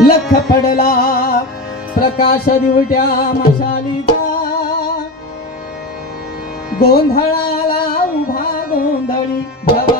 लख पडला प्रकाश दिवट्या मशालीचा. गोंधळाला उभा गोंधळी भवा